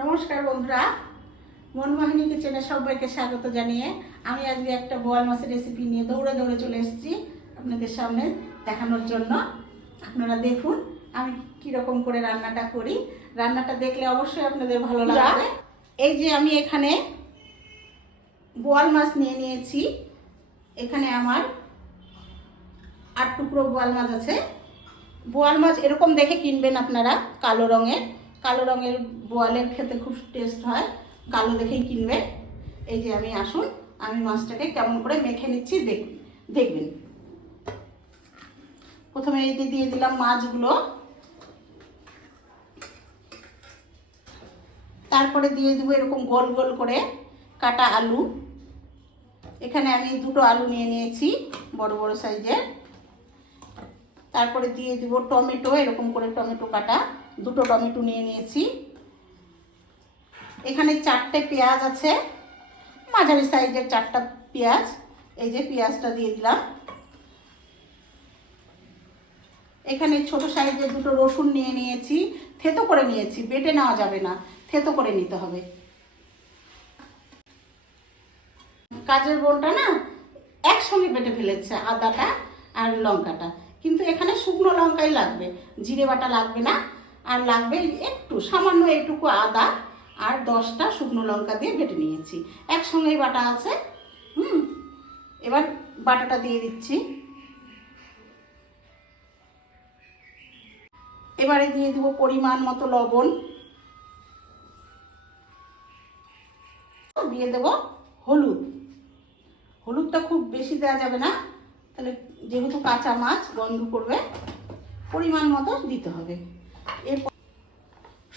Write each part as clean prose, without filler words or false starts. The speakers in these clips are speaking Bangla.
নমস্কার বন্ধুরা, মনমোহিনী কিচেনে সবাইকে স্বাগত জানিয়ে আমি আজকে একটা বোয়াল মাছের রেসিপি নিয়ে দৌড়ে দৌড়ে চলে এসেছি আপনাদের সামনে দেখানোর জন্য। আপনারা দেখুন আমি কীরকম করে রান্নাটা করি। রান্নাটা দেখলে অবশ্যই আপনাদের ভালো লাগবে। এই যে আমি এখানে বোয়াল মাছ নিয়ে নিয়েছি। এখানে আমার 8 টুকরো বোয়াল মাছ আছে। বোয়াল মাছ এরকম দেখে কিনবেন আপনারা, কালো রঙের বোয়ালের খেতে খুব টেস্ট হয়, কালো দেখেই কিনবেন। এই যে আমি মাছটাকে কেমন করে মেখে নিচ্ছি দেখবেন। প্রথমে এই দিয়ে দিলাম মাছগুলো, তারপরে দিয়ে দেবো এরকম গোল গোল করে কাটা আলু। এখানে আমি 2টো আলু নিয়ে নিয়েছি বড় বড় সাইজের। তারপরে দিয়ে দিব টমেটো, এরকম করে টমেটো কাটা 2টো টমেটো নিয়ে নিয়েছি। এখানে 4টে পেঁয়াজ আছে, মাঝারি সাইজের 4টা পেঁয়াজ। এই যে পেঁয়াজটা দিয়ে দিলাম। এখানে ছোট সাইজের 2টো রসুন নিয়ে নিয়েছি, থেতো করে নিয়েছি, বেটে নেওয়া যাবে না, থেতো করে নিতে হবে। কাজের বোনটা না একসঙ্গে বেটে ফেলেছে আদাটা আর লঙ্কাটা, কিন্তু এখানে শুকনো লঙ্কাই লাগবে, জিরে বাটা লাগবে না। আর লাগবে একটু সামান্য এইটুকু আদা আর 10টা শুকনো লঙ্কা দিয়ে বেটে নিয়েছি, একসঙ্গেই বাটা আছে। এবার বাটাটা দিয়ে দিচ্ছি। এবারে দিয়ে দেবো পরিমাণ মতো লবণ, দিয়ে দেব হলুদটা খুব বেশি দেওয়া যাবে না, তাহলে যেহেতু কাঁচা মাছ গন্ধ করবে, পরিমাণ মতো দিতে হবে। এরপর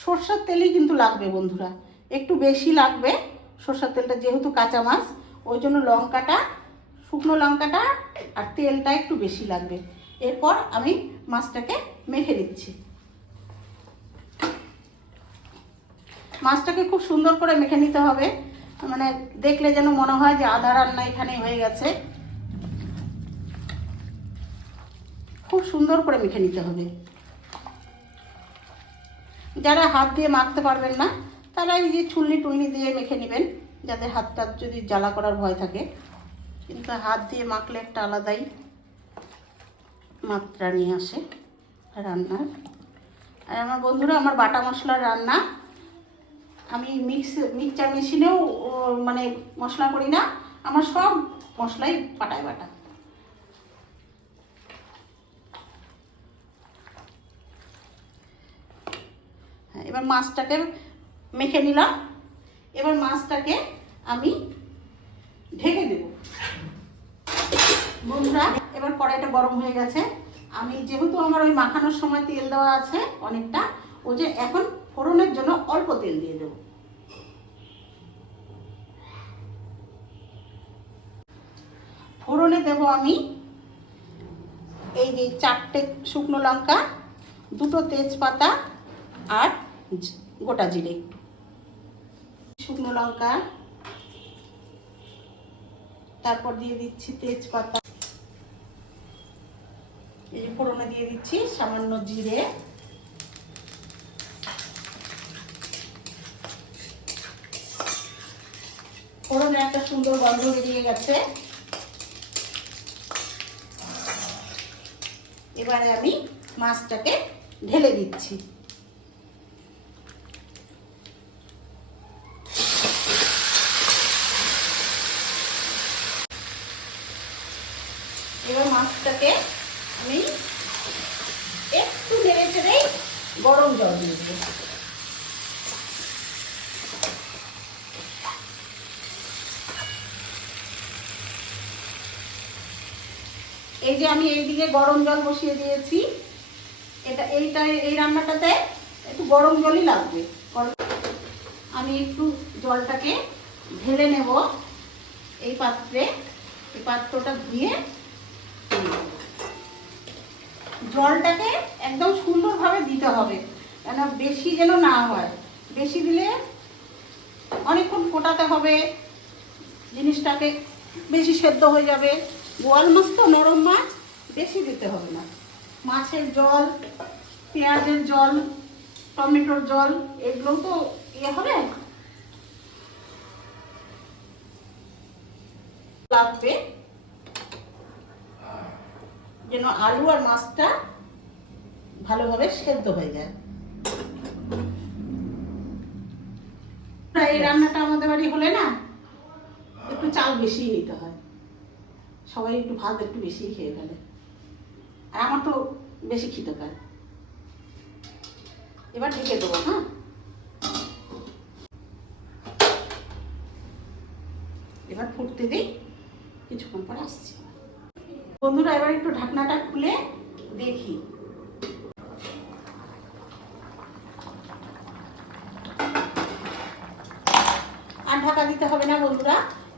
সরষের তেলই কিন্তু লাগবে বন্ধুরা, একটু বেশি লাগবে সরষের তেলটা, যেহেতু কাঁচা মাছ ওই জন্য লঙ্কাটা, শুকনো লঙ্কাটা আর তেলটা একটু বেশি লাগবে। এরপর আমি মাছটাকে মেখে দিচ্ছি। মাছটাকে খুব সুন্দর করে মেখে নিতে হবে, মানে দেখলে যেন মনে হয় যে আধা রান্না এখানে হয়ে গেছে। খুব সুন্দর করে মেখে নিতে হবে। যারা হাত দিয়ে মাখতে পারবেন না তারা এই যে ছুলনি দিয়ে মেখে নেবেন, যাদের হাতটা যদি জ্বালা করার ভয় থাকে। কিন্তু হাত দিয়ে মাখলে একটা আলাদাই মাত্রা নিয়ে আসে রান্নার। আর আমার বন্ধুরা, আমার বাটা মশলার রান্না, আমি মিক্সচার মেশিনেও মানে মশলা করি না, আমার সব মশলাই পাটায় বাটা। হ্যাঁ, এবার মাছটাকে মেখে নিলাম। এবার মাছটাকে আমি ঢেকে দেব বন্ধুরা। এবার কড়াইটা গরম হয়ে গেছে। আমি যেহেতু আমার ওই মাখানোর সময় তেল দেওয়া আছে অনেকটা, ওই যে এখন ফোড়নের জন্য অল্প তেল দিয়ে দেব। ফোড়নে দেব আমি এই যে 4টে শুকনো লঙ্কা, 2টো তেজপাতা আর গোটা জিরে। শুকনো লঙ্কা, তারপর দিয়ে দিচ্ছি তেজপাতা, এই যে ফোড়নে দিয়ে দিচ্ছি সামান্য জিরে। ফোড়নে একটা সুন্দর গন্ধ বেরিয়ে গেছে। এবারে আমি মাছটাকে ঢেলে দিচ্ছি। এবার মাছটাকে আমি একটু নেড়ে চেড়ে গরম জল দিয়ে দেবো। এই যে আমি এইদিকে গরম জল বসিয়ে দিয়েছি। এই রান্নাটাতে একটু গরম জলই লাগবে। আমি একটু জলটাকে ঢেলে নেব এই পাত্রে। এই পাত্রটা ধুয়ে জলটাকে একদম সুন্দরভাবে দিতে হবে, কেন বেশি যেন না হয়। বেশি দিলে অনেকক্ষণ ফোটাতে হবে, জিনিসটাকে বেশি সেদ্ধ হয়ে যাবে। বোয়াল মাছ তো নরম মাছ, বেশি দিতে হবে না। মাছের জল, পেঁয়াজের জল, টমেটোর জল, এগুলো তো ইয়ে হবে, লাগবে যেন আলু আর মাছটা ভালোভাবে সেদ্ধ হয়ে যায়। এই রান্নাটা আমাদের বাড়ি হলে না একটু চাল বেশি নিতে হয়, সবাই একটু ভাত একটু বেশি খেয়ে ফেলে, আর আমার তো বেশি খেতে পায়। এবার ঢেকে দেবো। হ্যাঁ, এবার ফুটতে দিই, কিছুক্ষণ পর আসছি। বন্ধুরা এবার একটু ঢাকনাটা খুলে দেখি। আর ঢাকা দিতে হবে না বন্ধুরা,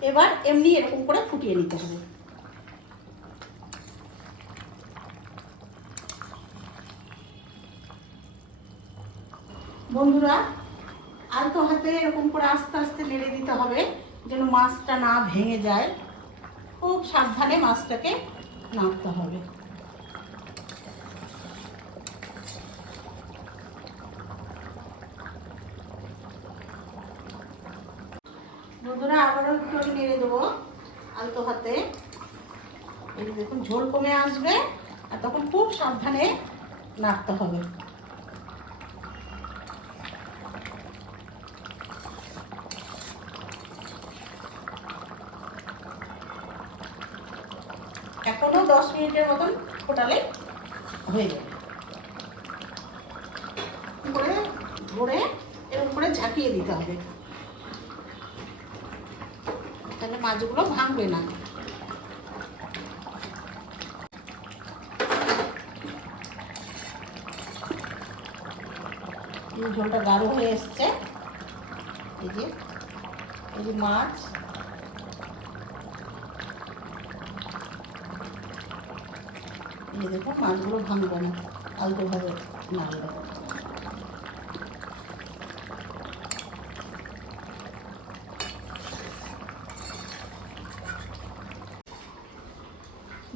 এবার এমনি এরকম করে ফুটিয়ে নিতে হবে। বন্ধুরা আলতো হাতে এরকম করে আস্তে আস্তে নেড়ে দিতে হবে যেন মাছটা না ভেঙে যায়। খুব সাবধানে মাছটাকে নাড়তে হবে। বন্ধুরা আবারও একটু আমি নেড়ে দেবো আলতো হাতে। এই দেখুন ঝোল কমে আসবে, আর তখন খুব সাবধানে নাড়তে হবে। এখনো 10 মিনিটের মতন ফোটালে হয়ে যাবে। করে ধরে এরকম করে ঝাঁকিয়ে দিতে হবে, তাহলে মাছগুলো ভাঙবে না। ঝোলটা গাঢ় হয়ে এসছে। এই যে মাছ, এই দেখো মাছগুলো ভাঙবে না আলতোভাবে নাড়লে।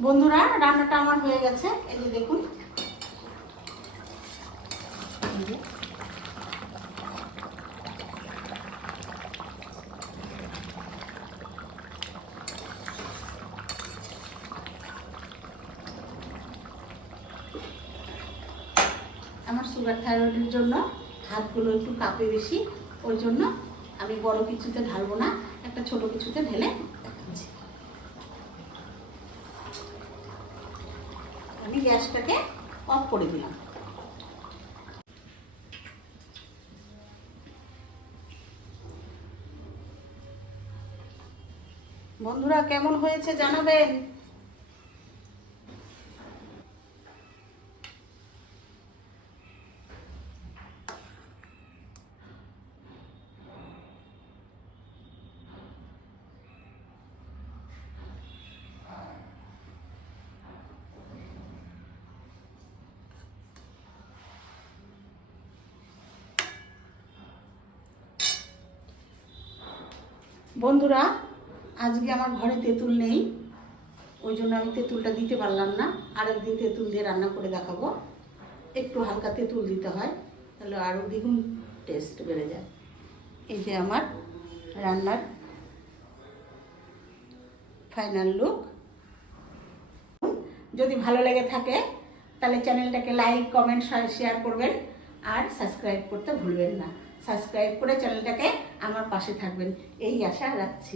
বন্ধুরা রান্নাটা আমার হয়ে গেছে। এই যে দেখুন, আমার সুগার থাইরয়েডের জন্য হাতগুলো একটু কাঁপে বেশি, ওই জন্য আমি বড় কিছুতে ঢালবো না, একটা ছোট কিছুতে ঢেলে দেখাচ্ছি। আমি গ্যাসটাকে অফ করে দিলাম। বন্ধুরা কেমন হয়েছে জানাবেন। বন্ধুরা আজকে আমার ঘরে তেঁতুল নেই, ওই জন্য আমি তেঁতুলটা দিতে পারলাম না। আরেকদিন তেঁতুল দিয়ে রান্না করে দেখাবো। একটু হালকা তেঁতুল দিতে হয়, তাহলে আরও দ্বিগুণ টেস্ট বেড়ে যায়। এই যে আমার রান্নার ফাইনাল লুক। যদি ভালো লেগে থাকে তাহলে চ্যানেলটাকে লাইক, কমেন্ট, শেয়ার করবেন, আর সাবস্ক্রাইব করতে ভুলবেন না। সাবস্ক্রাইব করে চ্যানেলটাকে আমার পাশে থাকবেন, এই আশা রাখছি।